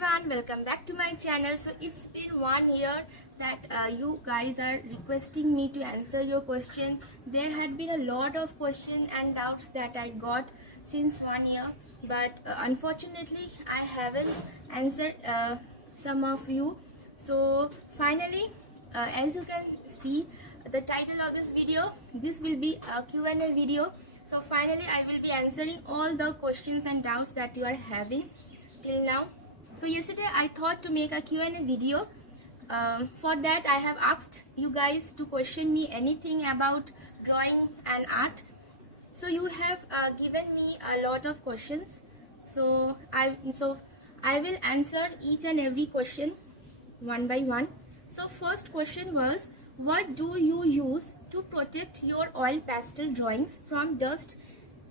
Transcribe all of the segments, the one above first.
everyone, welcome back to my channel. So it's been 1 year that you guys are requesting me to answer your question. There had been a lot of questions and doubts that I got since 1 year, but unfortunately I haven't answered some of you. So finally, as you can see the title of this video, this will be a Q&A video. So finally I will be answering all the questions and doubts that you are having till now. So yesterday I thought to make a Q&A video. For that I have asked you guys to question me anything about drawing and art. So you have given me a lot of questions. So I will answer each and every question one by one. So first question was, what do you use to protect your oil pastel drawings from dust,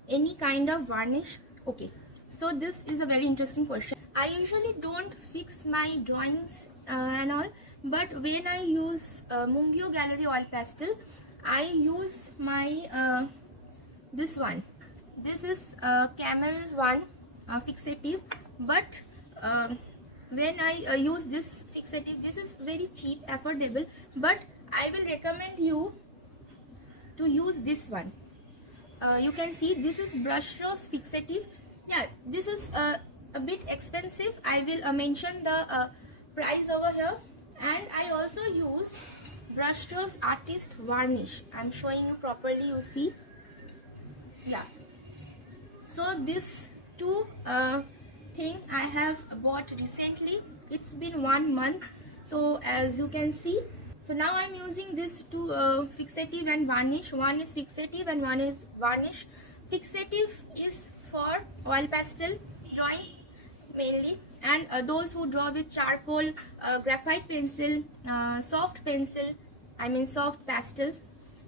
any kind of varnish? Okay, so this is a very interesting question. I usually don't fix my drawings and all, but when I use Mungyo Gallery oil pastel, I use my this one. This is Camel one fixative, but when I use this fixative, this is very cheap, affordable, but I will recommend you to use this one. You can see this is brush rose fixative. Yeah, this is a bit expensive. I will mention the price over here. And I also use brush rose artist varnish. I'm showing you properly, you see. Yeah, so this two thing I have bought recently. It's been 1 month, so as you can see. So now I'm using this two fixative and varnish. One is fixative and one is varnish. Fixative is for oil pastel drawing mainly, and those who draw with charcoal, graphite pencil, soft pencil, I mean soft pastel.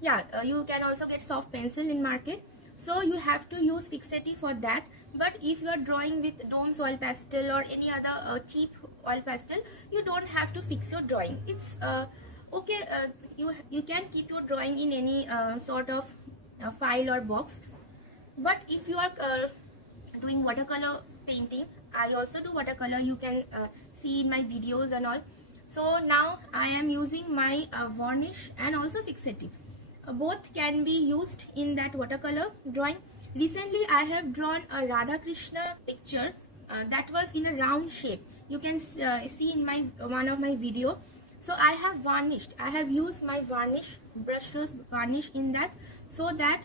Yeah, you can also get soft pencil in market. So you have to use fixative for that. But if you are drawing with Doms oil pastel or any other cheap oil pastel, you don't have to fix your drawing. It's okay. You can keep your drawing in any sort of file or box. But if you are doing watercolor painting, I also do watercolor. You can see in my videos and all. So now I am using my varnish and also fixative. Both can be used in that watercolor drawing. Recently I have drawn a Radha Krishna picture that was in a round shape. You can see in my one of my video. So I have varnished. I have used my varnish, brush rose varnish in that, so that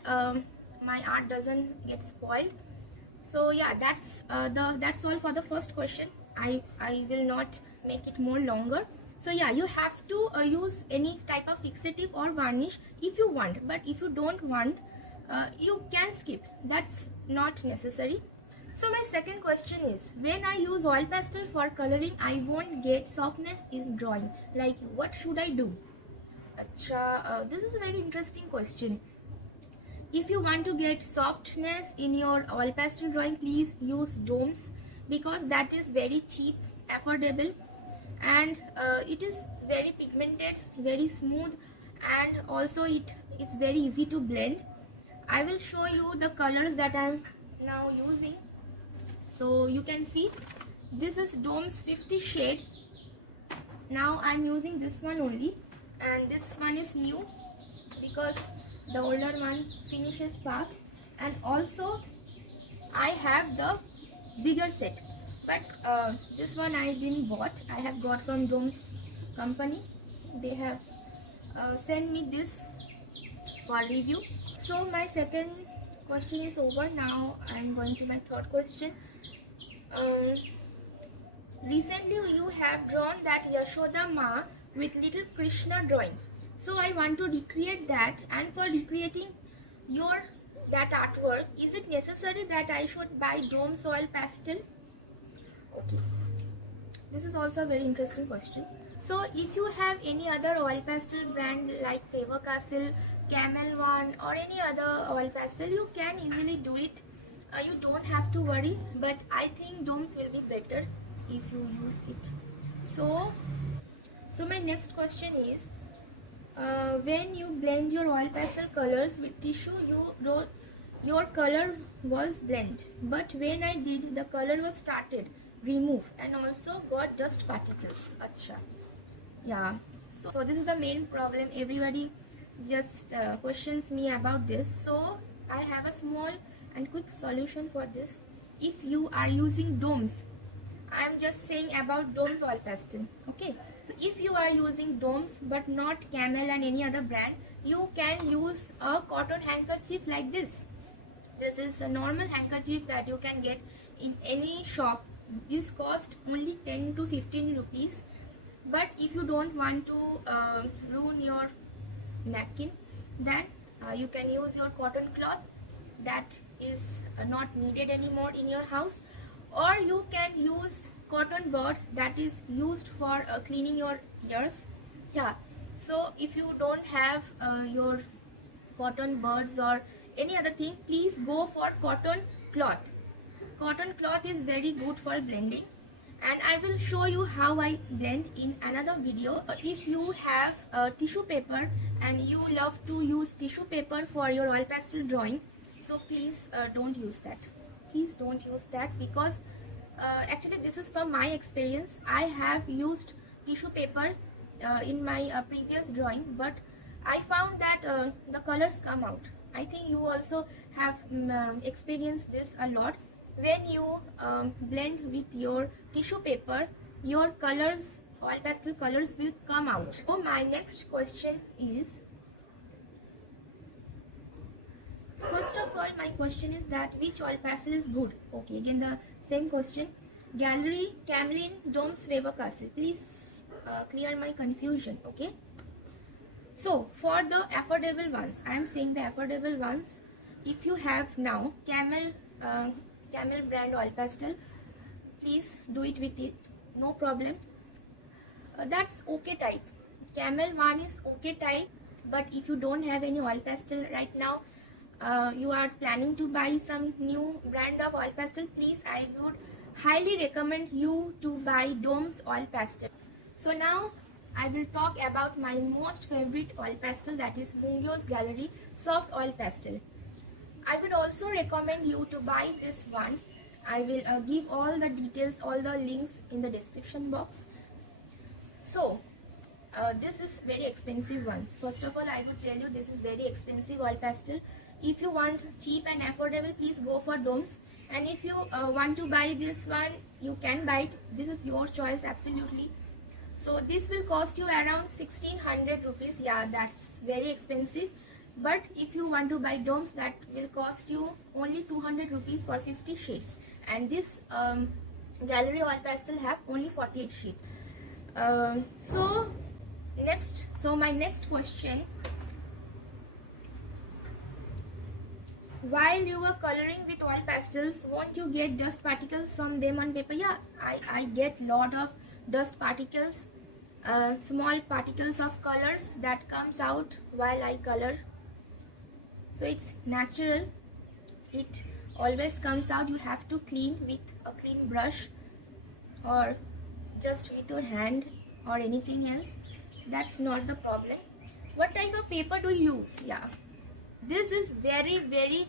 my art doesn't get spoiled. So yeah, that's all for the first question. I will not make it more longer. So yeah, you have to use any type of fixative or varnish if you want, but if you don't want, you can skip. That's not necessary. So my second question is, when I use oil pastel for coloring, I won't get softness in drawing. Like, what should I do? Acha, this is a very interesting question. If you want to get softness in your oil pastel drawing, please use Doms, because that is very cheap, affordable, and it is very pigmented, very smooth, and also it's very easy to blend. I will show you the colors that I'm now using. So you can see this is Doms 50 shade. Now I'm using this one only, and this one is new because the older one finishes fast. And also I have the bigger set, but this one I didn't bought. I have got from Doms company. They have sent me this for review. So my second question is over. Now I'm going to my third question. Recently you have drawn that Yashoda Ma with little Krishna drawing. So I want to recreate that, and for recreating that artwork, is it necessary that I should buy Doms oil pastel? Okay, this is also a very interesting question. So if you have any other oil pastel brand like Faber-Castell, Camel one, or any other oil pastel, you can easily do it. You don't have to worry, but I think Doms will be better if you use it. So my next question is, when you blend your oil pastel colors with tissue, your color was blend, but when I did, the color was started, remove and also got dust particles. Acha. Yeah. So this is the main problem. Everybody just questions me about this. So I have a small and quick solution for this. If you are using domes, I am just saying about domes oil pastel. Okay. So if you are using domes but not Camel and any other brand, you can use a cotton handkerchief like this. This is a normal handkerchief that you can get in any shop. This cost only 10 to 15 rupees. But if you don't want to ruin your napkin, then you can use your cotton cloth that is not needed anymore in your house, or you can use cotton bud that is used for cleaning your ears. Yeah, so if you don't have your cotton buds or any other thing, please go for cotton cloth. Cotton cloth is very good for blending, and I will show you how I blend in another video. If you have tissue paper and you love to use tissue paper for your oil pastel drawing, so please don't use that. Please don't use that, because actually this is from my experience. I have used tissue paper in my previous drawing, but I found that the colors come out. I think you also have experienced this a lot. When you blend with your tissue paper, your colors, oil pastel colors, will come out. So my next question is, first of all, my question is that which oil pastel is good? Okay, again the same question. Gallery, Camlin, Domes, Faber-Castell. Please clear my confusion. Okay. So for the affordable ones, I am saying the affordable ones. If you have now Camel brand oil pastel, please do it with it, no problem. That's okay type. Camel one is okay type. But if you don't have any oil pastel right now, you are planning to buy some new brand of oil pastel, please, I would highly recommend you to buy Domes oil pastel. So now I will talk about my most favorite oil pastel, that is Mungyo's Gallery soft oil pastel. I would also recommend you to buy this one. I will give all the details, all the links in the description box. So this is very expensive ones. First of all, I would tell you this is very expensive oil pastel. If you want cheap and affordable, please go for Domes. And if you want to buy this one, you can buy it. This is your choice, absolutely. So this will cost you around 1600 rupees. Yeah, that's very expensive. But if you want to buy Domes, that will cost you only 200 rupees for 50 shades. And this Gallery oil pastel have only 48 shades. So my next question, while you were coloring with oil pastels, won't you get dust particles from them on paper? Yeah, I get lot of dust particles, small particles of colors that comes out while I color. So it's natural, it always comes out. You have to clean with a clean brush or just with your hand or anything else. That's not the problem. What type of paper do you use? Yeah, this is very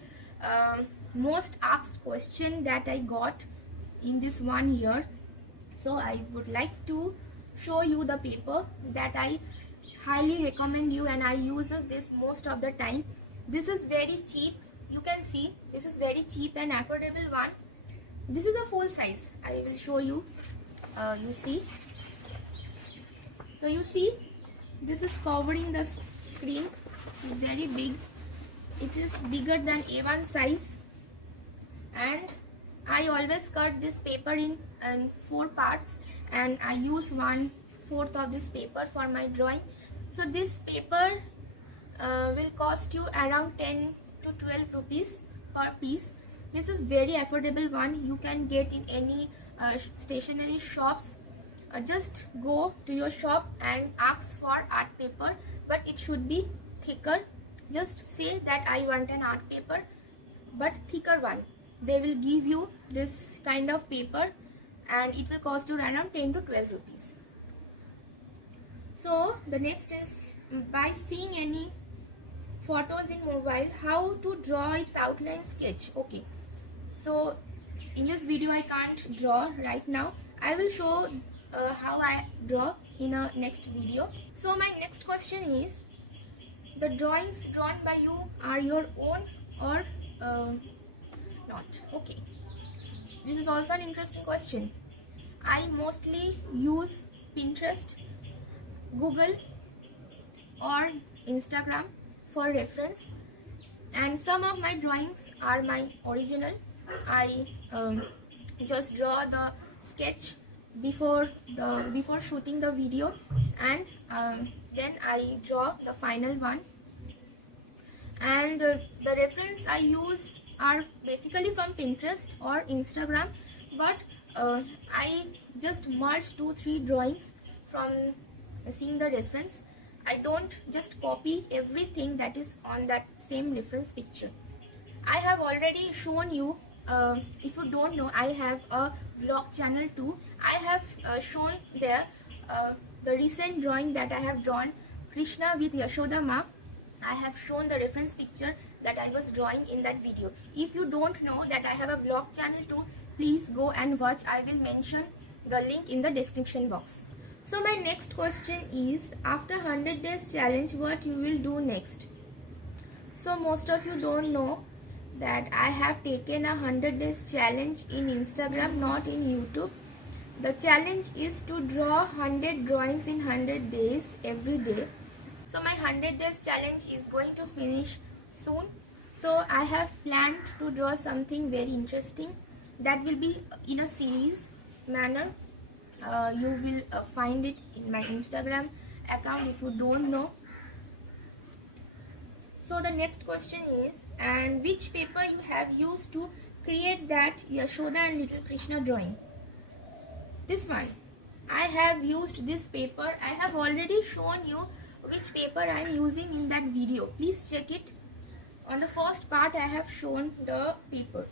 most asked question that I got in this 1 year. So I would like to show you the paper that I highly recommend you, and I use this most of the time. This is very cheap. You can see this is very cheap and affordable one. This is a full size. I will show you. You see. So you see, this is covering the screen. It's very big. It is bigger than A1 size, and I always cut this paper in 4 parts, and I use 1/4 of this paper for my drawing. So this paper will cost you around 10 to 12 rupees per piece. This is very affordable one. You can get in any stationery shops. Just go to your shop and ask for art paper, but it should be thicker. Just say that I want an art paper, but thicker one. They will give you this kind of paper, and it will cost you around 10 to 12 rupees. So the next is, by seeing any photos in mobile, how to draw its outline sketch. Okay, so in this video I can't draw right now. I will show how I draw in a next video. So my next question is, the drawings drawn by you are your own or not? Okay, this is also an interesting question. I mostly use Pinterest, Google or Instagram for reference, and some of my drawings are my original. I just draw the sketch before shooting the video, and then I draw the final one. And the reference I use are basically from Pinterest or Instagram, but I just merge 2-3 drawings from seeing the reference. I don't just copy everything that is on that same reference picture. I have already shown you, if you don't know, I have a vlog channel too. I have shown there the recent drawing that I have drawn, Krishna with Yashoda Ma. I have shown the reference picture that I was drawing in that video. If you don't know that I have a vlog channel too, please go and watch. I will mention the link in the description box. So my next question is, after 100 days challenge, what you will do next? So most of you don't know that I have taken a 100 days challenge in Instagram, not in YouTube. The challenge is to draw 100 drawings in 100 days every day. So my 100 days challenge is going to finish soon. So I have planned to draw something very interesting that will be in a series manner. You will find it in my Instagram account if you don't know. So the next question is, and which paper you have used to create that Yashoda and Little Krishna drawing? This one. I have used this paper. I have already shown you which paper I am using in that video. Please check it. On the first part I have shown the paper.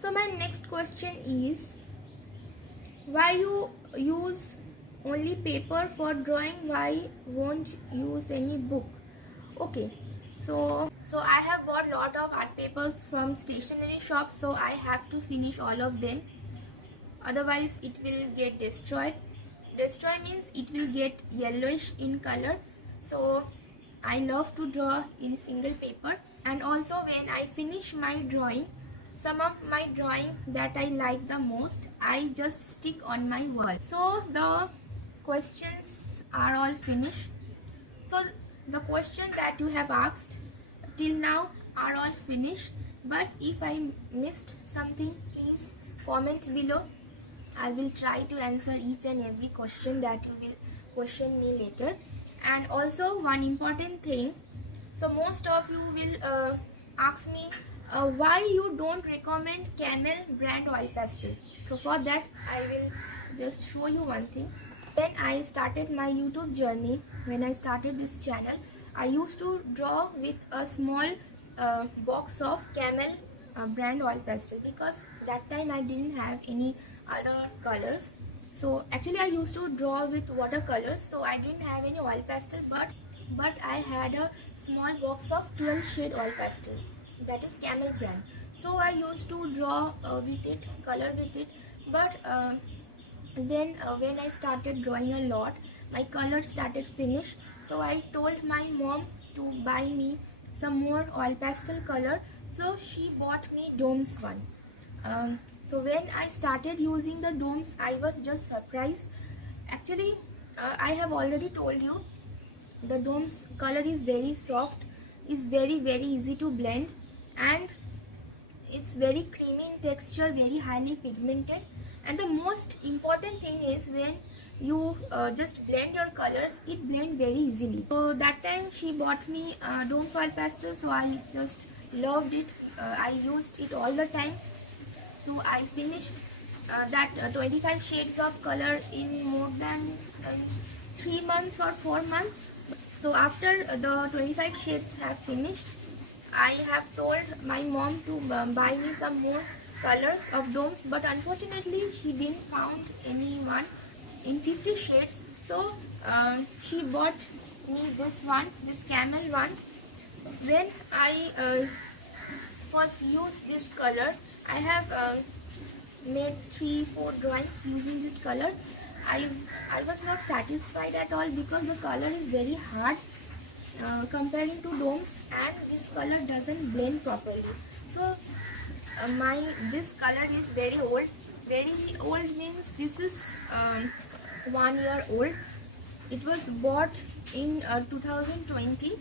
So my next question is, why you use only paper for drawing? Why won't use any book? Okay, so I have bought lot of art papers from stationery shops, so I have to finish all of them, otherwise it will get destroyed. Destroy means it will get yellowish in color. So I love to draw in single paper. And also when I finish my drawing, some of my drawing that I like the most, I just stick on my wall. So the questions are all finished. So the questions that you have asked till now are all finished. But if I missed something, please comment below. I will try to answer each and every question that you will question me later. And also one important thing, so most of you will ask me why you don't recommend Camel brand oil pastel. So for that I will just show you one thing. When I started my YouTube journey, when I started this channel, I used to draw with a small box of Camel brand oil pastel, because that time I didn't have any other colors. So actually I used to draw with watercolors, so I didn't have any oil pastel, but I had a small box of 12 shade oil pastel, that is Camel brand. So I used to draw with it, color with it. But then when I started drawing a lot, my color started finish. So I told my mom to buy me some more oil pastel color. So she bought me Doms one. So when I started using the Doms, I was just surprised. Actually, I have already told you, the Doms color is very soft, is very easy to blend, and it's very creamy in texture, very highly pigmented. And the most important thing is, when you just blend your colors, it blends very easily. So that time she bought me Doms oil pastel, so I just loved it. I used it all the time. So I finished that 25 shades of color in more than 3 months or 4 months. So after the 25 shades have finished, I have told my mom to buy me some more colors of Doms, but unfortunately she didn't found anyone in 50 shades. So she bought me this one, this Camel one. When I first used this color, I have made 3-4 drawings using this color. I was not satisfied at all because the color is very hard comparing to domes, and this color doesn't blend properly. So this color is very old. Very old means this is 1 year old. It was bought in 2020.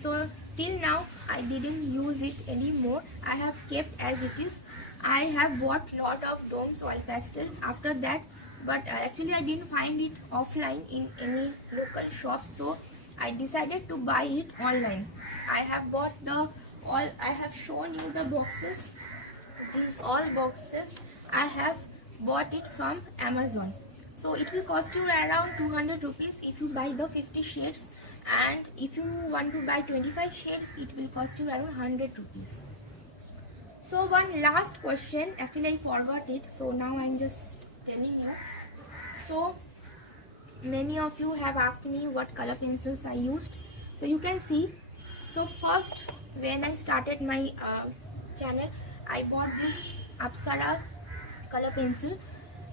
So till now I didn't use it anymore. I have kept as it is. I have bought lot of domes oil pastel after that, but actually I didn't find it offline in any local shop, so I decided to buy it online. I have bought I have shown you the boxes. These all boxes I have bought it from Amazon. So it will cost you around 200 rupees if you buy the 50 shades, and if you want to buy 25 shades it will cost you around 100 rupees. So one last question, actually I forgot it, so now I'm just telling you. So many of you have asked me what color pencils I used. So you can see, so first when I started my channel, I bought this Apsara color pencil.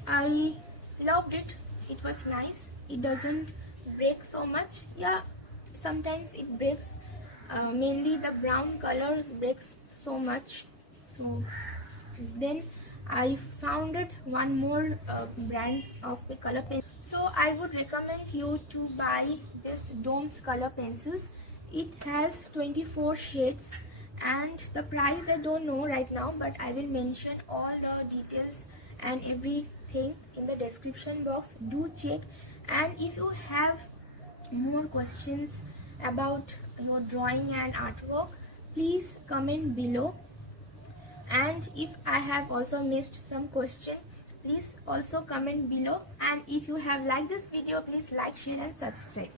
I loved it. It was nice. It doesn't break so much. Yeah, sometimes it breaks. Mainly the brown colors breaks so much. So then I found one more brand of the color pencil. So I would recommend you to buy this Doms color pencils. It has 24 shades, and the price I don't know right now, but I will mention all the details and everything in the description box. Do check, and if you have more questions about your drawing and artwork, please comment below. And if I have also missed some question, please also comment below. And if you have liked this video, please like, share and subscribe.